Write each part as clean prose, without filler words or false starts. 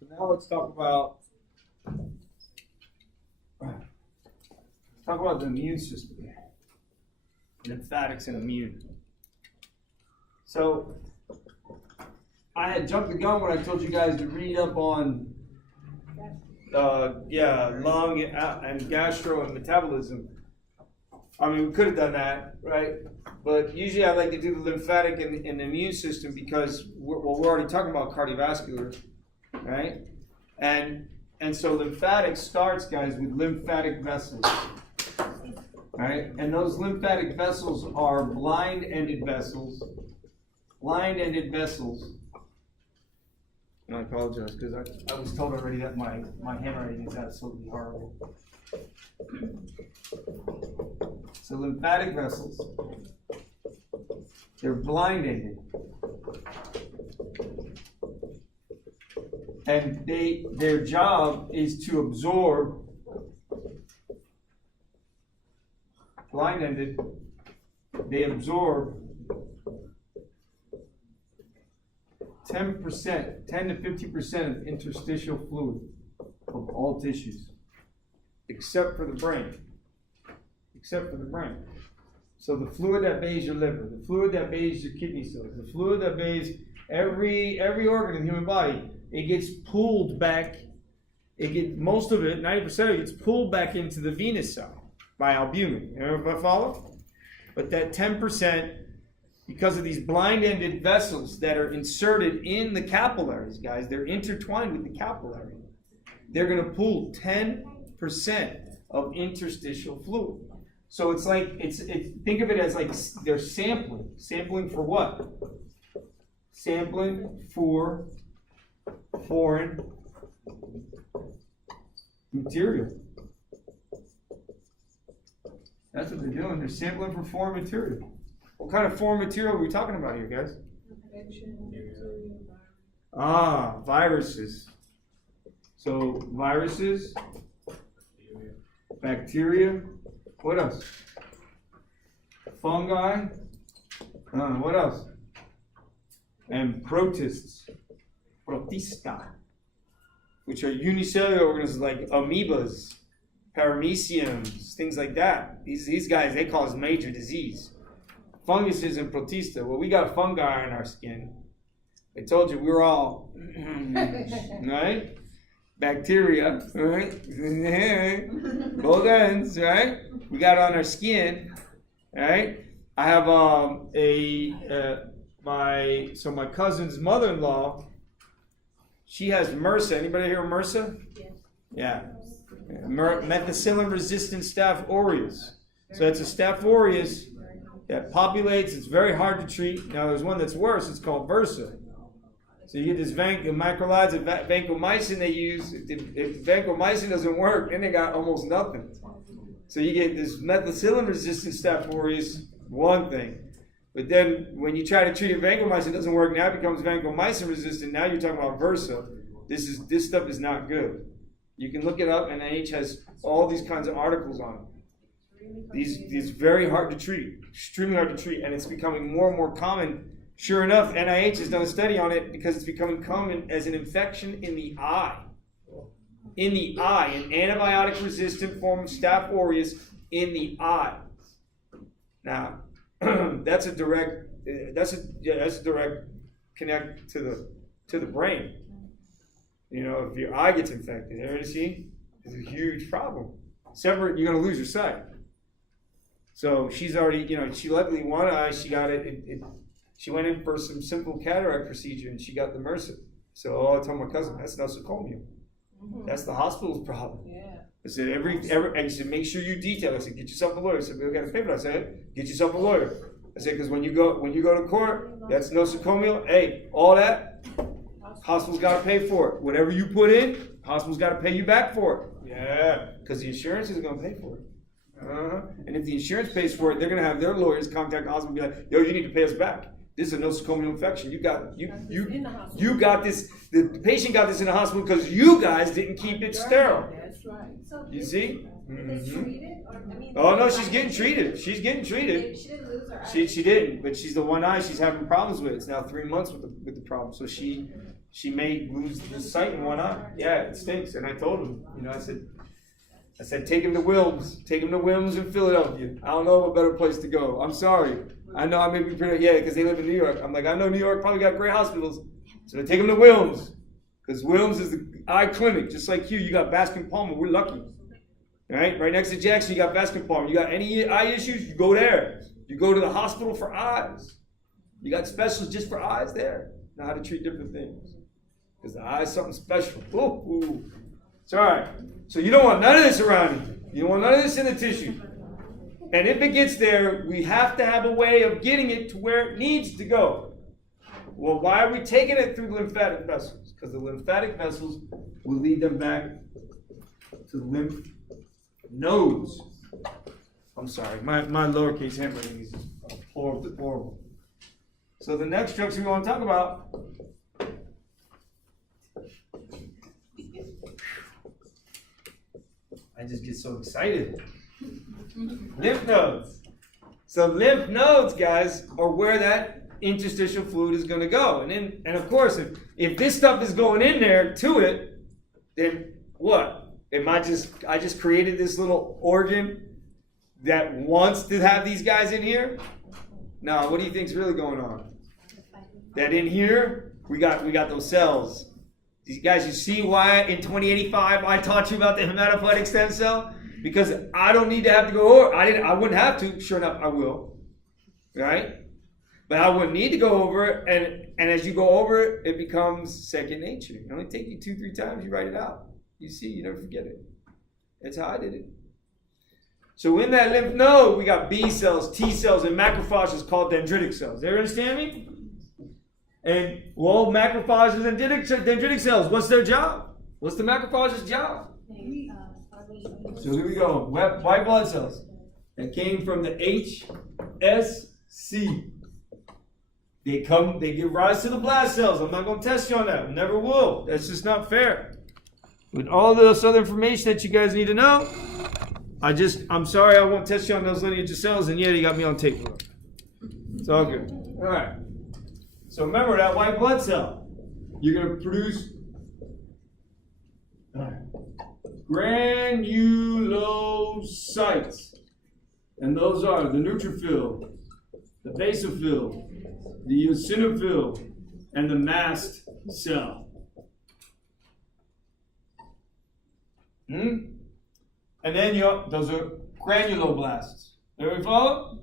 So now let's talk about the immune system, lymphatics and immune. So I had jumped the gun when I told you guys to read up on lung and gastro and metabolism. I mean, we could have done that, right? But usually I like to do the lymphatic and the immune system because we're already talking about cardiovascular, right? And so lymphatic starts, guys, with lymphatic vessels, right? And those lymphatic vessels are blind-ended vessels. Blind-ended vessels. And I apologize because I was told already that my handwriting is absolutely horrible. So lymphatic vessels, they're blind-ended. And their job is to absorb, blind-ended, they absorb 10%, 10 to 50% of interstitial fluid of all tissues, except for the brain. Except for the brain. So the fluid that bathes your liver, the fluid that bathes your kidney cells, the fluid that bathes every organ in the human body, it gets pulled back. Most of it, 90% of it, gets pulled back into the venous cell by albumin. Everybody follow? But that 10%, because of these blind-ended vessels that are inserted in the capillaries, guys, they're intertwined with the capillary. They're going to pull 10% of interstitial fluid. So it's like, think of it as like they're sampling. Sampling for what? Sampling for foreign material. That's what they're doing. They're sampling for foreign material. What kind of foreign material are we talking about here, guys? Viruses. So viruses, bacteria. What else? Fungi. What else? And protists. Protista. Which are unicellular organisms like amoebas, parameciums, things like that. These guys, they cause major disease. Funguses and protista. Well, we got fungi in our skin. I told you we're all, right? Bacteria, right? Both ends, right? We got it on our skin, right? I have my cousin's mother-in-law. She has MRSA. Anybody hear of MRSA? Yeah. Methicillin-resistant Staph aureus. So it's a Staph aureus that populates. It's very hard to treat. Now there's one that's worse. It's called MRSA. So you get this macrolides of vancomycin they use. If vancomycin doesn't work, then they got almost nothing. So you get this methicillin-resistant Staph aureus, one thing. But then when you try to treat it, vancomycin doesn't work. Now it becomes vancomycin resistant. Now you're talking about MRSA. This stuff is not good. You can look it up. NIH has all these kinds of articles on it. These very hard to treat, extremely hard to treat, and it's becoming more and more common. Sure enough, NIH has done a study on it because it's becoming common as an infection in the eye. In the eye, an antibiotic-resistant form of Staph aureus in the eye. Now, that's a direct connect to the brain. You know, if your eye gets infected, you see, it's a huge problem. Separate, you're going to lose your sight. So she's already, she luckily one eye, she got it. She went in for some simple cataract procedure and she got the MRSA. So I told my cousin, that's nosocomial. That's the hospital's problem. Yeah. I said, I said, make sure you detail. I said, get yourself a lawyer. I said, we got a paper. I said, get yourself a lawyer. I said, because when you go to court, that's nosocomial. Hey, all that, hospital's got to pay for it. Whatever you put in, hospital's got to pay you back for it. Yeah, because the insurance is going to pay for it. And if the insurance pays for it, they're going to have their lawyers contact the hospital and be like, yo, you need to pay us back. This is a nosocomial infection. You got this. The patient got this in the hospital because you guys didn't keep it sterile. That's right. So you see? Did they treat it? Oh no, she's getting treated. She's getting treated. She didn't lose her eye. She didn't, but she's the one eye she's having problems with. It's now 3 months with the problem. So she she may lose the sight in one eye. Yeah, it stinks. And I told him, I said, take him to Wilms. Take him to Wilms in Philadelphia. I don't know of a better place to go. I'm sorry. I know I may be pretty, because they live in New York. I'm like, I know New York probably got great hospitals. So take him to Wilms. Because Wilms is the eye clinic. Just like you got Baskin Palmer. We're lucky. Right next to Jackson, you got Baskin Palmer. You got any eye issues, you go there. You go to the hospital for eyes. You got specialists just for eyes there. Know how to treat different things. Because the eye is something special. Ooh. It's all right. So you don't want none of this around you. You don't want none of this in the tissue. And if it gets there, we have to have a way of getting it to where it needs to go. Well, why are we taking it through the lymphatic vessels? Because the lymphatic vessels will lead them back to the lymph nodes. I'm sorry, my lowercase handwriting is horrible. So the next structure we want to talk about I just get so excited. Lymph nodes. So lymph nodes, guys, are where that interstitial fluid is going to go. And of course, if this stuff is going in there to it, then what? I just created this little organ that wants to have these guys in here? Now, what do you think is really going on? That in here, we got those cells. These guys, you see why in 2085 I taught you about the hematopoietic stem cell? Because I don't need to have to go over. I wouldn't have to. Sure enough, I will. Right? But I wouldn't need to go over it. And as you go over it, it becomes second nature. It only takes you 2-3 times, you write it out. You see, you never forget it. That's how I did it. So in that lymph node, we got B cells, T cells, and macrophages called dendritic cells. Do you understand me? And macrophages and dendritic cells, what's their job? What's the macrophage's job? So here we go. White blood cells that came from the HSC. They give rise to the blast cells. I'm not going to test you on that. Never will. That's just not fair. With all this other information that you guys need to know, I'm sorry I won't test you on those lineage of cells, and you got me on tape. It's all good. All right. So remember that white blood cell. You're going to produce granulocytes. And those are the neutrophil, the basophil, the eosinophil, and the mast cell. And then those are granuloblasts. There we follow?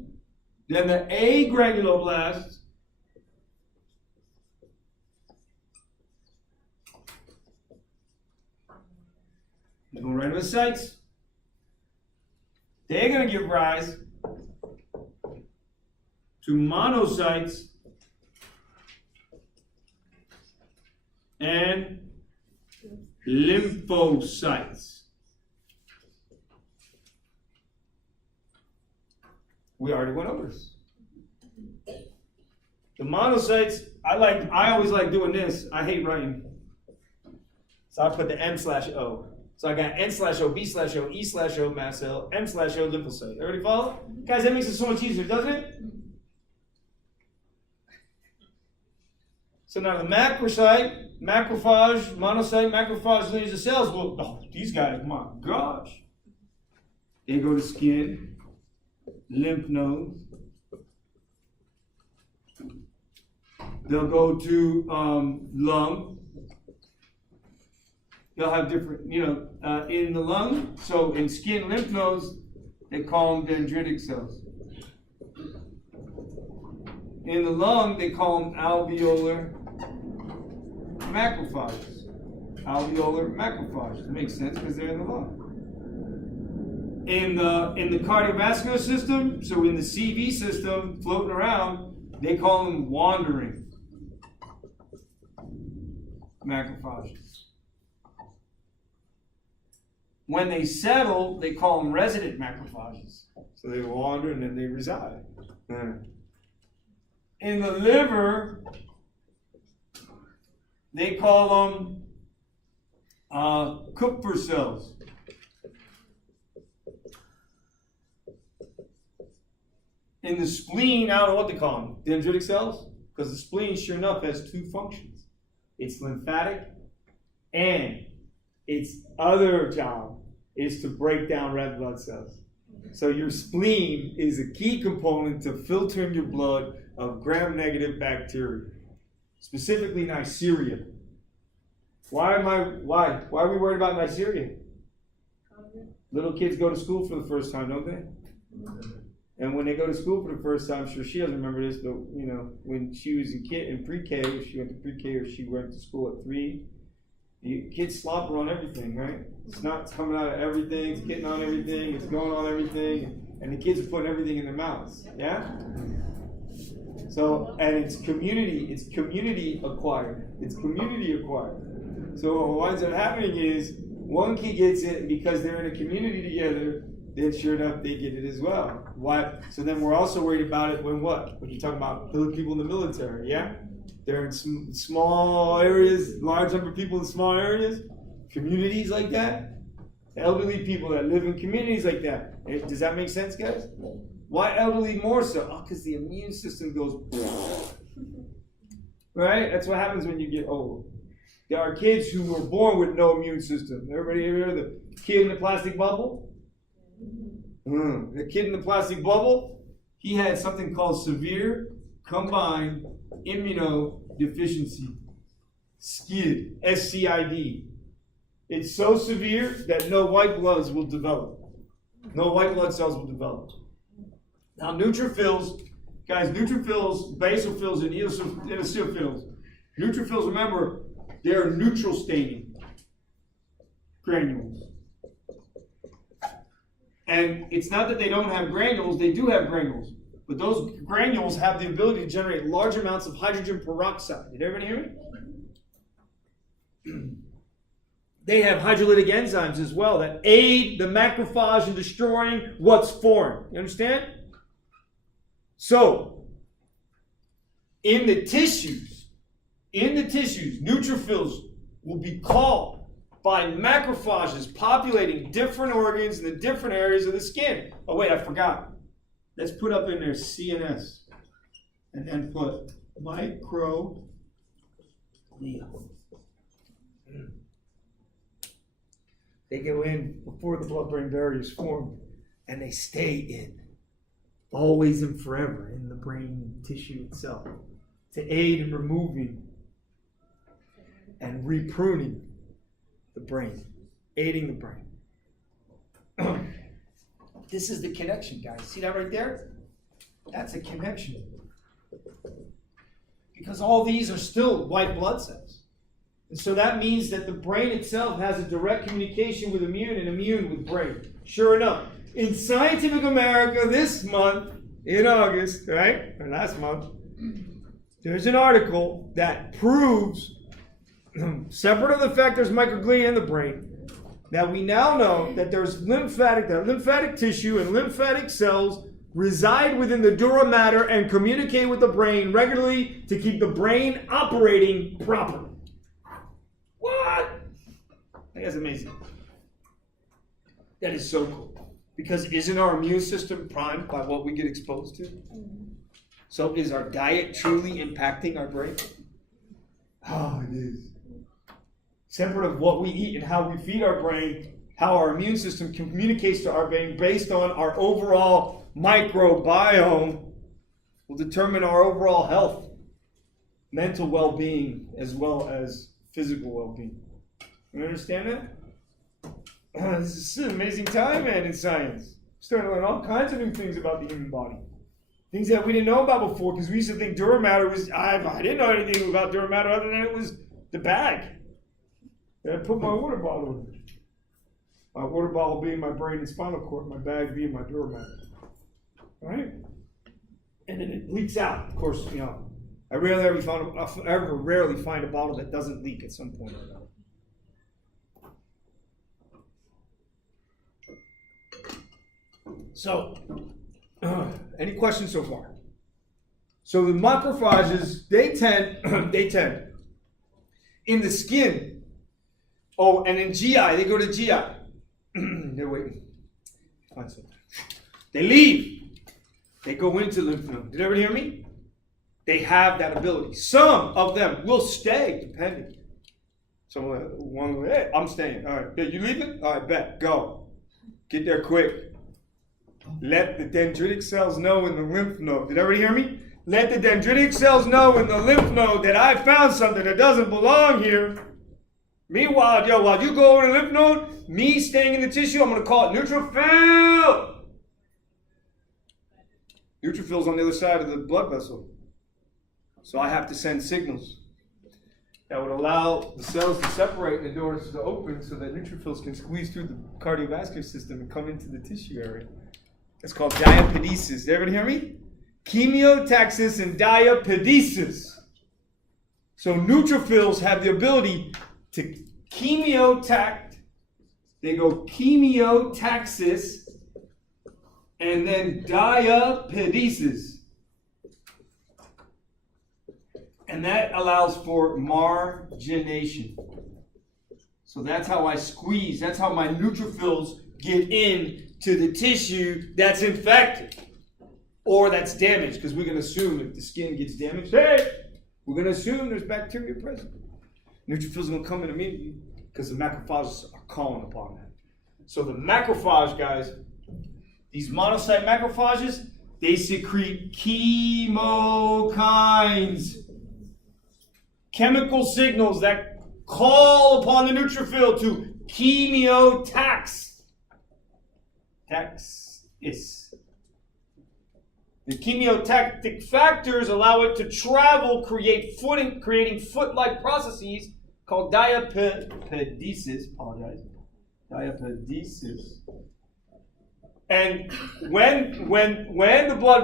Then the agranuloblasts go right into the sites. They're going to give rise to monocytes and lymphocytes. We already went over this. The monocytes, I always like doing this. I hate writing. So I put the M/O. So I got N/O, B/O, E/O, mast cell, M/O, lymphocyte. Everybody follow? Guys, that makes it so much easier, doesn't it? So now the macrocyte, macrophage, monocyte, macrophage, lineage of cells. Well, these guys, my gosh. They go to skin, lymph nodes. They'll go to lung. They'll have different, in the lung. So in skin, lymph nodes, they call them dendritic cells. In the lung, they call them alveolar macrophages. Alveolar macrophages. It makes sense because they're in the lung. In the cardiovascular system, so in the CV system, floating around, they call them wandering macrophages. When they settle, they call them resident macrophages. So they wander and then they reside. In the liver, they call them Kupffer cells. In the spleen, I don't know what they call them, dendritic cells, because the spleen, sure enough, has two functions. It's lymphatic, and its other job is to break down red blood cells. So your spleen is a key component to filtering your blood of gram-negative bacteria, specifically Neisseria. Why are we worried about Neisseria? Little kids go to school for the first time, don't they? And when they go to school for the first time, I'm sure she doesn't remember this, but you know, when she was a kid in pre-K, if she went to pre-K or she went to school at 3, the kids slobber on everything, right? Snot's coming out of everything, it's getting on everything, it's going on everything, and the kids are putting everything in their mouths, yeah? So, and it's community acquired. It's community acquired. So what winds up happening is, one kid gets it, and because they're in a community together, then sure enough, they get it as well. Why? So then we're also worried about it when what? When you're talking about people in the military, yeah? They're in small areas, large number of people in small areas, communities like that, elderly people that live in communities like that. Does that make sense, guys? Why elderly more so? Oh, because the immune system goes, right? That's what happens when you get old. There are kids who were born with no immune system. Everybody ever heard of the kid in the plastic bubble? The kid in the plastic bubble, he had something called severe combined immunodeficiency. SCID, S-C-I-D. It's so severe that no white bloods will develop. No white blood cells will develop. Now neutrophils, guys, neutrophils, basophils, and eosinophils. Neutrophils, remember, they're neutral staining granules. And it's not that they don't have granules, they do have granules. But those granules have the ability to generate large amounts of hydrogen peroxide. Did everybody hear me? They have hydrolytic enzymes as well that aid the macrophage in destroying what's foreign. You understand? So, in the tissues, neutrophils will be called by macrophages populating different organs in the different areas of the skin. Oh wait, I forgot. Let's put up in there CNS and then put microglia. They go in before the blood-brain barrier is formed, and they stay in, always and forever, in the brain tissue itself, to aid in removing and repruning the brain, aiding the brain. This is the connection, guys. See that right there? That's a connection. Because all these are still white blood cells. And so that means that the brain itself has a direct communication with immune and immune with brain. Sure enough, in Scientific America this month, in August, right, or last month, there's an article that proves, separate of the fact there's microglia in the brain, that we now know that there's lymphatic tissue and lymphatic cells reside within the dura mater and communicate with the brain regularly to keep the brain operating properly. What? That's amazing. That is so cool. Because isn't our immune system primed by what we get exposed to? So is our diet truly impacting our brain? Oh, it is. Separate of what we eat and how we feed our brain, how our immune system communicates to our brain based on our overall microbiome will determine our overall health, mental well-being, as well as physical well-being. You understand that? This is an amazing time, man, in science. We're starting to learn all kinds of new things about the human body. Things that we didn't know about before, because we used to think dura mater was, I didn't know anything about dura mater other than it was the bag. And I put my water bottle in. My water bottle being my brain and spinal cord, my bag being my dura mater. Right? And then it leaks out. Of course, you know, I rarely find a bottle that doesn't leak at some point or another. So, any questions so far? So the macrophages, they tend in the skin. Oh, and in GI, they go to GI. They're waiting. Find something. They leave. They go into lymph node. Did everybody hear me? They have that ability. Some of them will stay, depending. One, hey, I'm staying. All right, yeah, you leaving? All right, bet, go. Get there quick. Let the dendritic cells know in the lymph node. Did everybody hear me? Let the dendritic cells know in the lymph node that I found something that doesn't belong here. Meanwhile, while you go over the lymph node, me staying in the tissue, I'm going to call it neutrophil. Neutrophil's on the other side of the blood vessel. So I have to send signals that would allow the cells to separate and the doors to open so that neutrophils can squeeze through the cardiovascular system and come into the tissue area. It's called diapedesis. Did everybody hear me? Chemiotaxis and diapedesis. So neutrophils have the ability to chemiotact. They go chemiotaxis and then diapedesis. And that allows for margination. So that's how I squeeze. That's how my neutrophils get into the tissue that's infected or that's damaged. Because we're going to assume if the skin gets damaged, hey, we're going to assume there's bacteria present. Neutrophils are going to come in immediately because the macrophages are calling upon that. So the macrophage, guys, these monocyte macrophages, they secrete chemokines. Chemical signals that call upon the neutrophil to chemiotax. Taxis. The chemotactic factors allow it to travel, creating foot-like processes called diapedesis. Diapedesis. And when the blood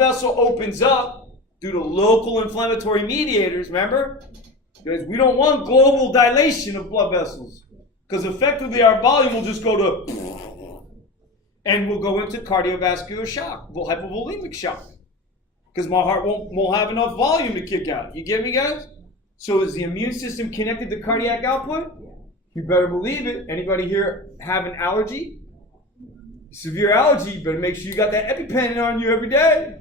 vessel opens up, due to local inflammatory mediators, remember? Because we don't want global dilation of blood vessels. Because effectively our volume will just go to, and we'll go into cardiovascular shock, hypovolemic shock. Because my heart won't have enough volume to kick out. You get me, guys? So is the immune system connected to cardiac output? You better believe it. Anybody here have an allergy? Severe allergy, you better make sure you got that EpiPen on you every day.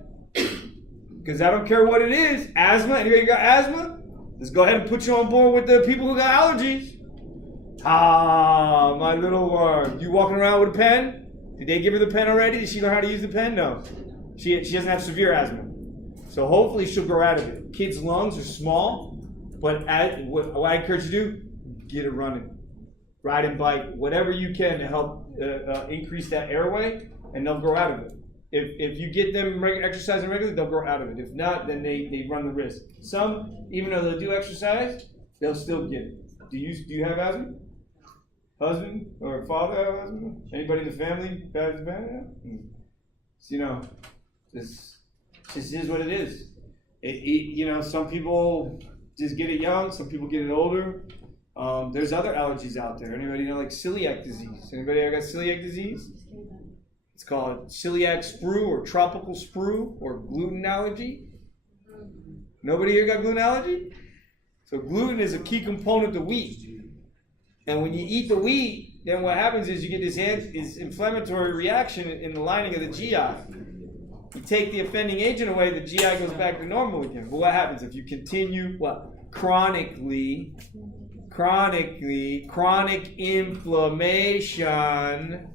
Because I don't care what it is. Asthma, anybody got asthma? Let's go ahead and put you on board with the people who got allergies. Ah, my little one. You walking around with a pen? Did they give her the pen already? Did she learn how to use the pen? No. She doesn't have severe asthma. So hopefully she'll grow out of it. Kids' lungs are small, but what I encourage you to do, get it running. Ride and bike, whatever you can to help increase that airway, and they'll grow out of it. If you get them exercising regularly, they'll grow out of it. If not, then they run the risk. Some, even though they do exercise, they'll still get it. Do you have asthma? Husband or father have asthma? Anybody in the family has asthma? So, this is what it is. Some people just get it young. Some people get it older. There's other allergies out there. Anybody know like celiac disease? Anybody ever got celiac disease? It's called celiac sprue or tropical sprue or gluten allergy. Nobody here got gluten allergy? So gluten is a key component of wheat. And when you eat the wheat, then what happens is you get this inflammatory reaction in the lining of the GI. You take the offending agent away, the GI goes back to normal again. But what happens if you continue chronic inflammation,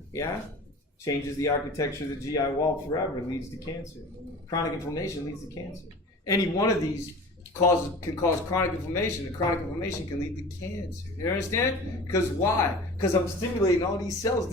changes the architecture of the GI wall forever, leads to cancer. Chronic inflammation leads to cancer. Any one of these can cause chronic inflammation. The chronic inflammation can lead to cancer. You understand? Because why? Because I'm stimulating all these cells.